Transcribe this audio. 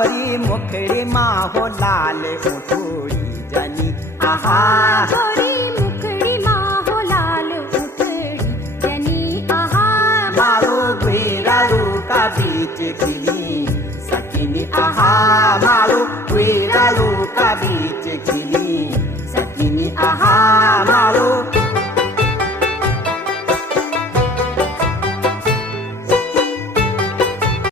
गोरी मुखड़ी माँ हो लाल उठोड़ी जनी आहा गोरी मुखड़ी माँ हो लाल उठड़ी जनी आहा मारो गुरारू का बीच खिली सकिनी आहा मारो गुरारू का बीच खिली सकिनी आहा मारो